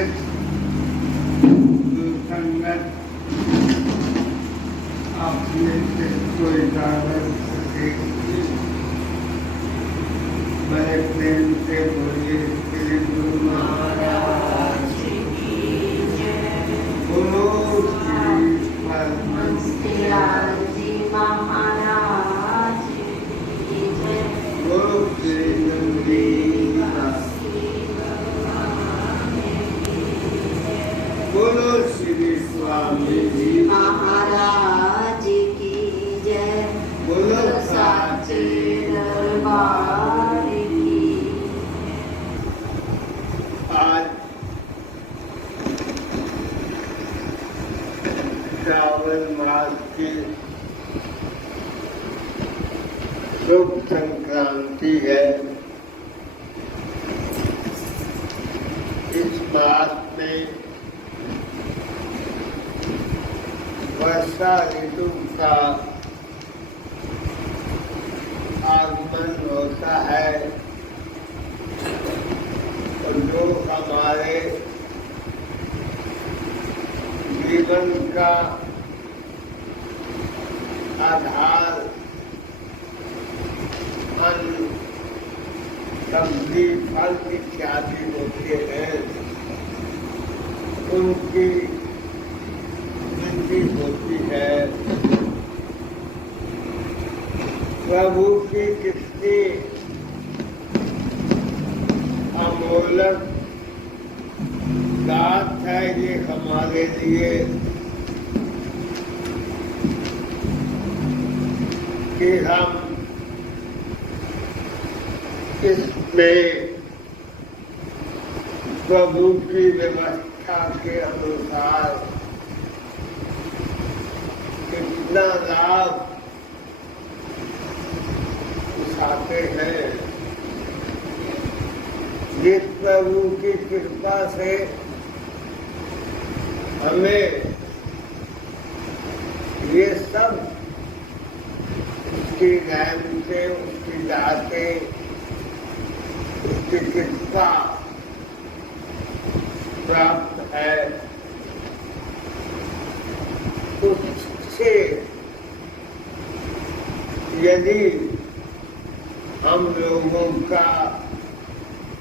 संगत दुसंगत अपने से कोई जान सके। बड़े प्रेम से बोलिए श्री गुरु महाराज की जय। बोलो श्री परमहंस जी महाराज की जय। बोलो श्री नंदीदास, बोलो श्री स्वामी जी महाराज की जय। बोलो साचे दरबार की। आज श्रावण मास की शुभ संक्रांति है। इस मास में वर्षा ऋतु का आगमन होता है और जो हमारे जीवन का आधार अन्न, सब्जी, फल इत्यादि होते हैं, उनकी वृद्धि होती है। प्रभु की कितनी अमोलक दात है ये हमारे लिए कि हम इसमें प्रभु की व्यवस्था के अनुसार कितना लाभ उठाते हैं। जिस प्रभु की कृपा से हमें ये सब उसकी रहम से, उसकी दाते, उसकी कृपा प्राप्त है, उससे यदि हम लोगों का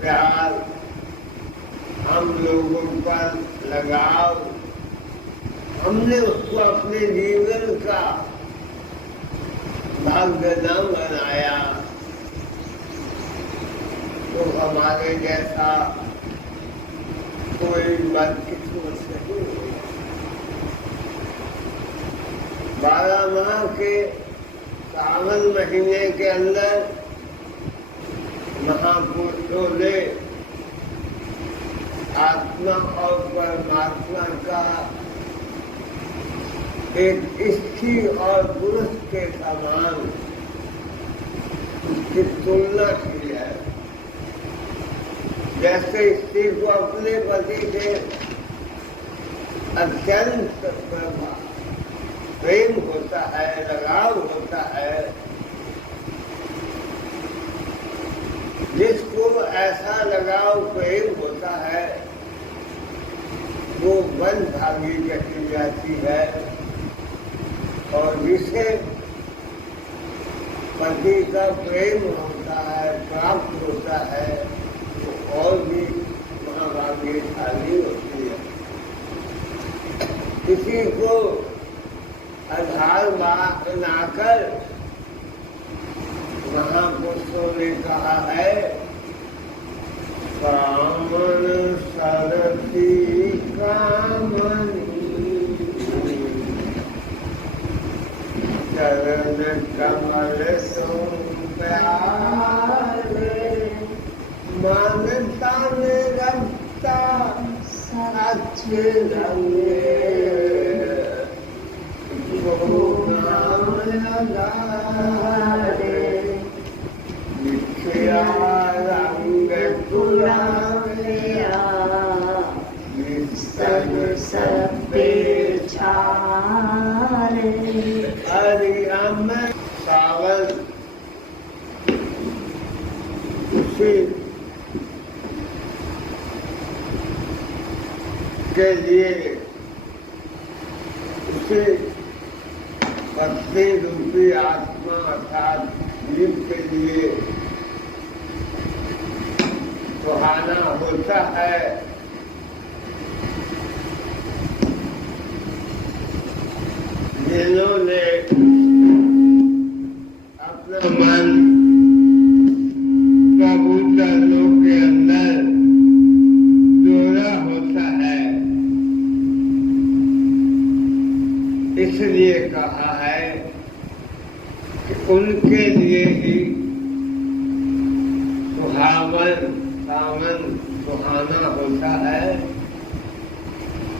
प्यार, हम लोगों पर लगाव, हमने उसको अपने जीवन का भाग्य न बनाया तो हमारे जैसा कोई बदकिस्मत नहीं होगा। 12 माह के सावन महीने के अंदर महापुरुषों ने आत्मा और परमात्मा का एक स्त्री और पुरुष के समान उसकी तुलना की है। जैसे स्त्री को अपने पति से अत्यंत प्रेम होता है, लगाव होता है, जिसको ऐसा लगाव प्रेम होता है वो वन भागी कही जाती है, और जिसे पति का प्रेम होता है, प्राप्त होता है, वो और भी महाभाग्यशाली होती है। किसी को आधार बनाकर महापुरुषों ने कहा है, कामन सरती कामनी चरण कमल सो प्यारे, मानता में रखता अच्छे रंगे, वो नाम लगारे, लिखिया रंग गुलाबिया, सन सबे छारे। हरि हम सावन उसी उनके लिए उसे भक्ति रूपी आत्मा अर्थात जीव के लिए सुहाना होता है। जिन्होंने अपना मन प्रभु चरणों के अंदर जोड़ा होता है, इसलिए कहा है कि उनके लिए ही सुहावन सावन सुहाना होता है,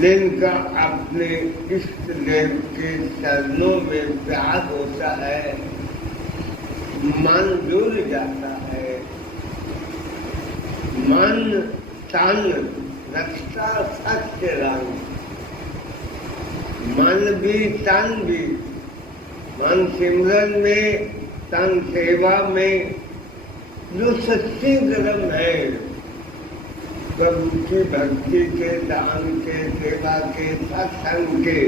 जिनका अपने इष्ट देव के चरणों में प्यार होता है, मन जुड़ जाता है, मन तन रखता सत्य रंग, मन भी तन भी, मन सिमरन में तन सेवा में जो सच्ची गर्म है, प्रभु की भक्ति के दान के सेवा के सत्संग के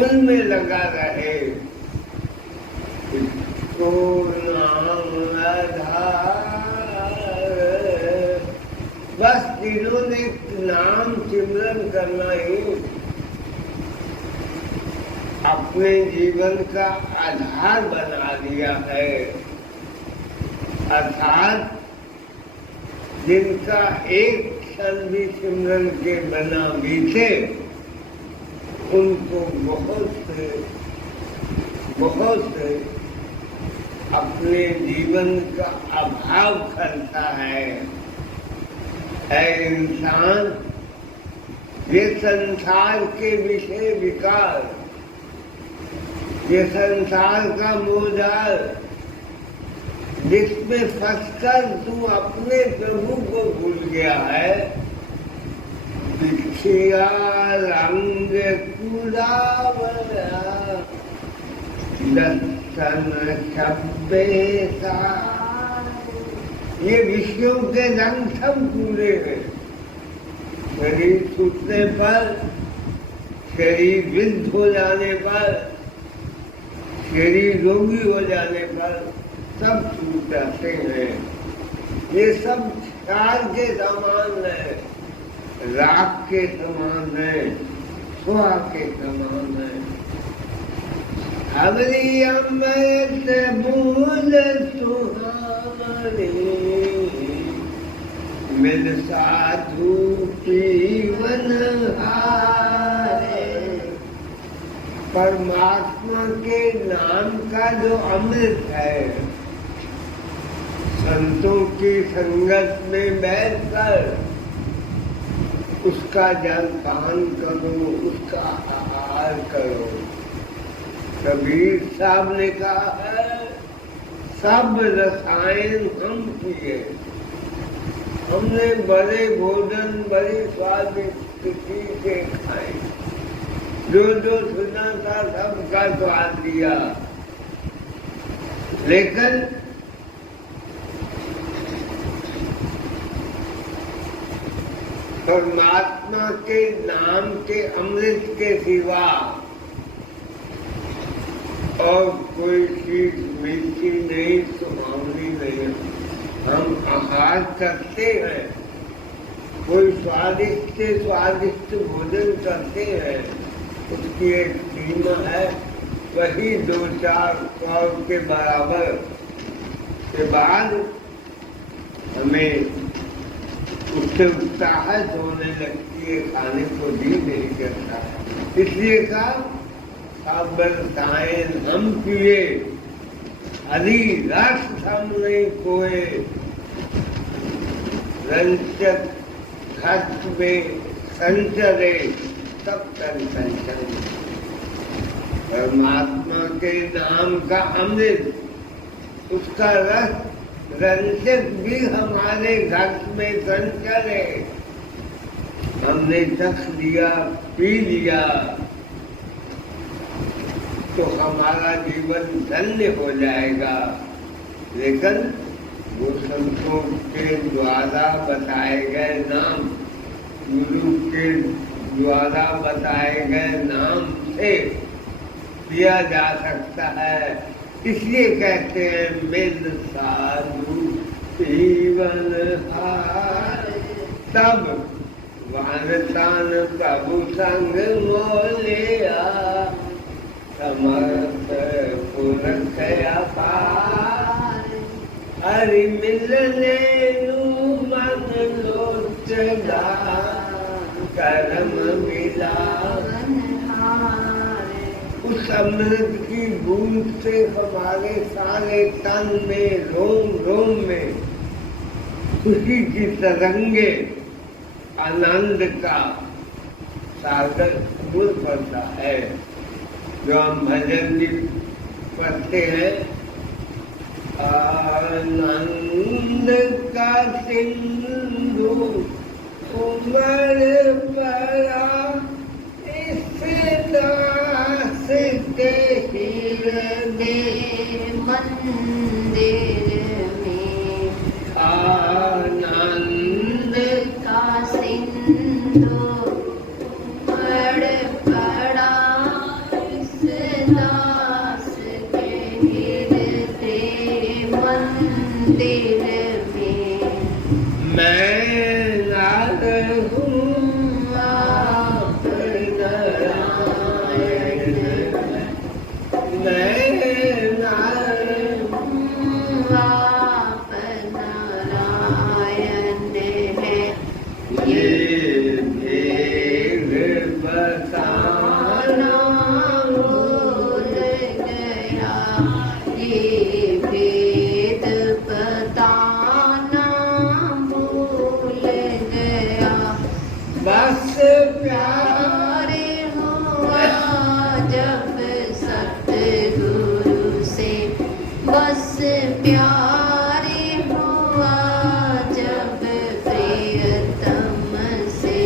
उनमें लगा रहे। इसको नाम आधार, बस जिन्होंने नाम सिमरन करना ही अपने जीवन का आधार बना लिया है, अर्थात जिनका एक क्षण भी सिमरन के बना बीते, उनको बहुत से अपने जीवन का अभाव करता है। ऐ इंसान, ये संसार के विषय विकार, ये संसार का मोहजाल जिसमें फंसकर तू अपने प्रभु को भूल गया है, बिछिया रंग कुरावरा दर्शन छब्बे ये विषयों के रंग सब पूरे हैं। शरीर छूटने पर, शरीर विद्ध हो जाने पर, शरीर रोगी हो जाने पर सब छूट जाते हैं। ये सब क्षार के समान है, राख के समान है, सुहा के समान है। हमारी अमृत बूंद सुहानी मिल साधु जीवन हारे। परमात्मा के नाम का जो अमृत है, संतों की संगत में बैठकर उसका जलपान करो, उसका आहार करो। कबीर साहब ने कहा है, सब रसायन हम पिए, हमने बड़े भोजन बड़ी स्वादिष्ट चीजें खाई, जो जो सुना था सबका स्वाद दिया, लेकिन परमात्मा के नाम के अमृत के सिवा और कोई चीज मीठी नहीं, सुहावनी नहीं। हम आहार करते हैं, कोई स्वादिष्ट से स्वादिष्ट भोजन करते हैं, उसकी एक सीमा है, वही 2-4 सौ के बराबर के बाद हमें उससे उत्साहित होने लगती है, खाने को जी नहीं करता है। इसलिए कहा सब रसायन हम पिए, हरी रस हम नहीं खोए, रंचक खत में संचरे सब संचन। परमात्मा के नाम का अमृत, उसका रस रंजक भी हमारे घर में संचर है। हमने चख लिया, पी लिया, तो हमारा जीवन धन्य हो जाएगा। लेकिन वो संतों के द्वारा बताए गए नाम गुरु के द्वारा बताए गए नाम से किया जा सकता है। इसलिए कहते हैं मिल साधु जीवन हार, तब वानतान प्रभु संग मोलिया, समर्थ पुरख अपार, हरि मिलने मन लोचदा, कर्म मिलावन हारे। उस अमृत की बूंद से हमारे सारे तन में, रोम रोम में खुशी की तरंगे, आनंद का सागर उमड़ पड़ता है। जो हम भजन भी पढ़ते हैं, आनंद का सिंधु उमड़ पड़ा, इस दास के हृदय मंदिर में, आनंद का सिंधु उमड़ पड़ा, इस दास के हृदय मंदिर में। मैं नाद हूँ आप नारायण, मैं नाद हूँ आप नारायण है, ये भेद बताना भूल गया, ये भेद बताना भूल गया। बस प्यारे हुआ जब सतगुरु से, बस प्यारे हुआ जब प्रियतम से,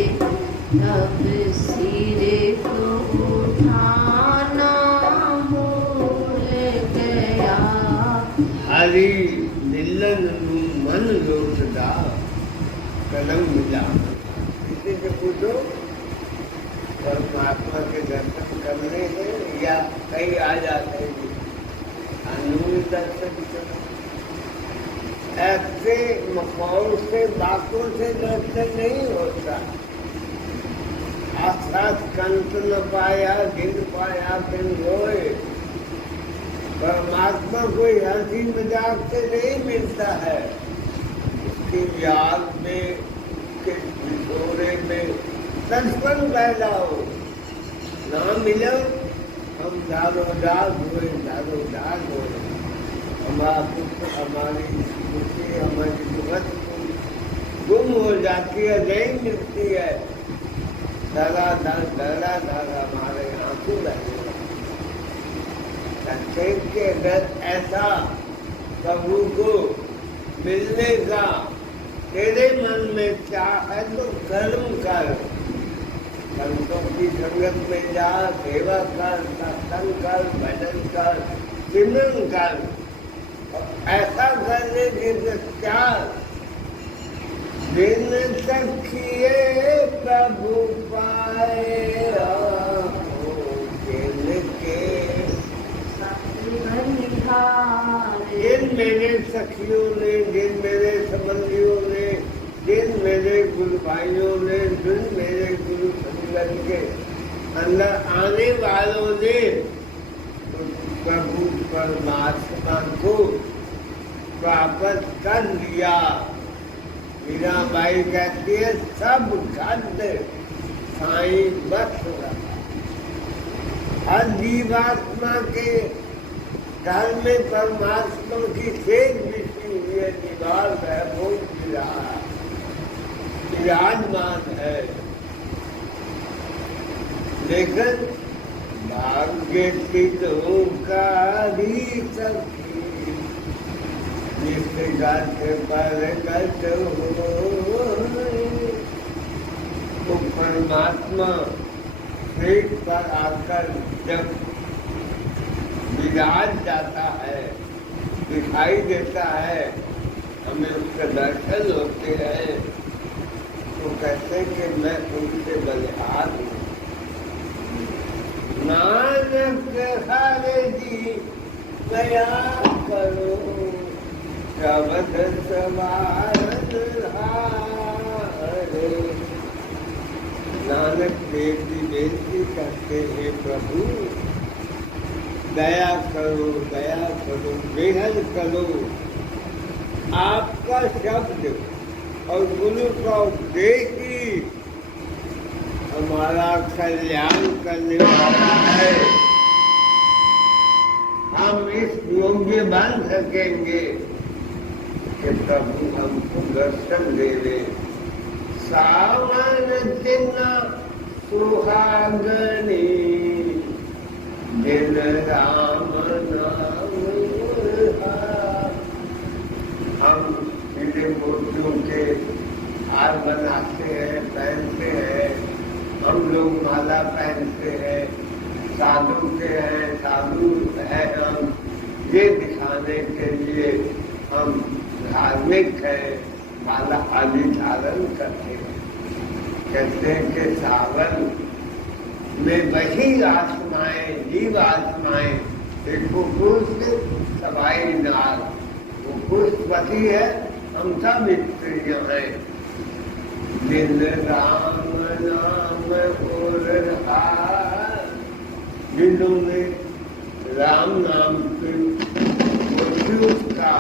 तब सिर को उठाना भूल गया। हरि मिलन मन लोचदा, कलम मिला। किसी से पूछो परमात्मा के दर्शन करने हैं या कहीं आ जाते हैं अनून दर्शन करना। ऐसे मखौल से बातों से दर्शन नहीं होता। आसात कंत न पाया गिन पाया बिन रोए। परमात्मा कोई हंसी मजाक से नहीं मिलता है। उसकी याद में, उसके विछोरे में सचपन पैदा हो। ना मिलो हम दारोदार हुए, दारोदार हो। हमारा दुख, हमारी खुशी, हमारी दुखद गुम हो जाती है, नहीं मिलती है। धड़ा हमारे आंसू बहने लगते। के अगर ऐसा प्रभु को मिलने का तेरे मन में चाह है तो कर्म कर, संतों की संगत में जा, सेवा कर, सत्संग कर, भजन कर, सिमरन कर। और ऐसा करने के त्याग दिन सखिए प्रभु पाए, दिन के जिन मेरे सखियों ने, जिन मेरे संबंधियों ने, जिन मेरे गुरु भाइयों ने, जिन मेरे गुरु संगत के अंदर आने वालों ने प्रभु परमात्मा को वापस कर लिया। मीराबाई कहती है सब खंड साईं बस रहा। हर जीवात्मा के घर में परमात्मा की सेज बिछी हुई है, दीवार है, भोग विराजमान है। लेकिन भाग्य सिद्धों का भी सखी, जिस गत पर गत हो, तो परमात्मा सेज पर आकर जब विराज जाता है, दिखाई देता है, हमें उसके दर्शन होते हैं, तो कहते हैं कि मैं उनसे बलिहार हूँ। नानक हरे जी दया करो, शब्द सवारन हारे। नानक देव जी बेनती करते हैं, प्रभु दया करो, दया करो, बेहद करो। आपका शब्द और गुरु का उपदेश ही हमारा कल्याण करने वाला है। हम इस योग्य बन सकेंगे कि प्रभु हमको दर्शन देवे। सावन चिन्ह सुहागनी, जिन राम नाम उल्हार। हम पीले मोतियों के हार बनाते हैं, पहनते हैं, हम लोग माला पहनते हैं, साधु के हैं, साधु है हम, ये दिखाने के लिए हम धार्मिक हैं, माला आदि धारण करते हैं। कहते हैं कि सावन में वही आत्माएं, जीव आत्माएं, देखो पुरुष सवाई नार, वो पुरुष पति है, हम सब स्त्रियां हैं। जिन राम नाम उल्हार, जिन्होंने राम नाम की मृत्यु का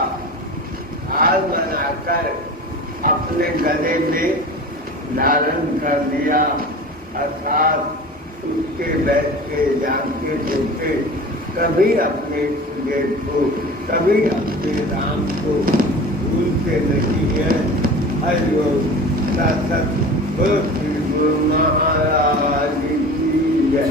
हार बनाकर अपने गले में धारण कर लिया, अर्थात उसके बैठते जागते सोते कभी अपने सुदेव को, कभी अपने राम को भूलते नहीं है। हरिओ सत गुरु महाराज की जय।